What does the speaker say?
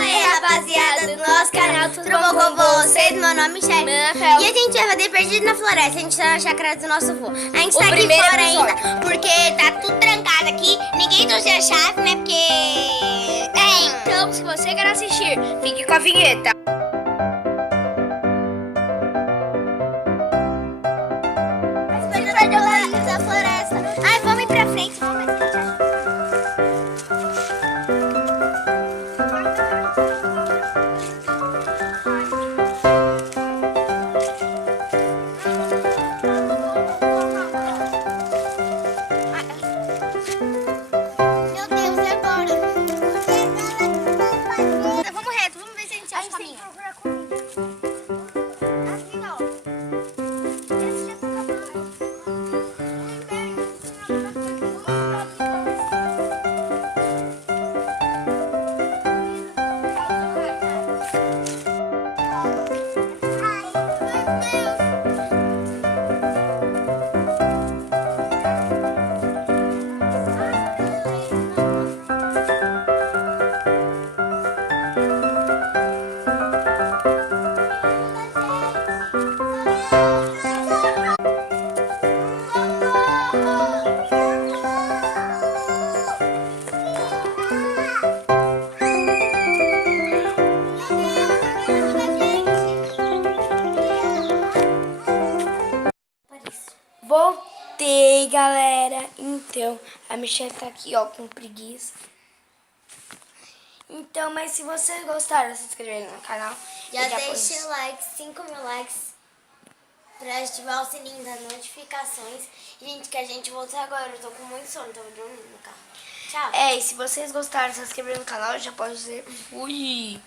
Oi, rapaziada do nosso canal, tudo bom com vocês? Meu nome é Michelle. E a gente vai fazer perdido na floresta. A gente tá na chácara do nosso avô. A gente tá aqui fora ainda porque tá tudo trancado aqui. Ninguém trouxe a chave, né? Porque... Então, se você quer assistir, fique com a vinheta. A gente vai perdido da floresta. Ai, vamos ir pra frente. Vamos ver se a gente acha. Meu Deus, e agora? Vamos reto, vamos ver se a gente acha o caminho. Assim, ó. Voltei, galera. Então, a Michelle tá aqui, ó, com preguiça. Então, mas se vocês gostaram, se inscrevam no canal. Já deixa o like, 5 mil likes, pra ativar o sininho das notificações. Gente, que a gente volta agora. Eu tô com muito sono, tô dormindo no carro. Tchau. E se vocês gostaram, se inscrevam no canal, já pode dizer fui.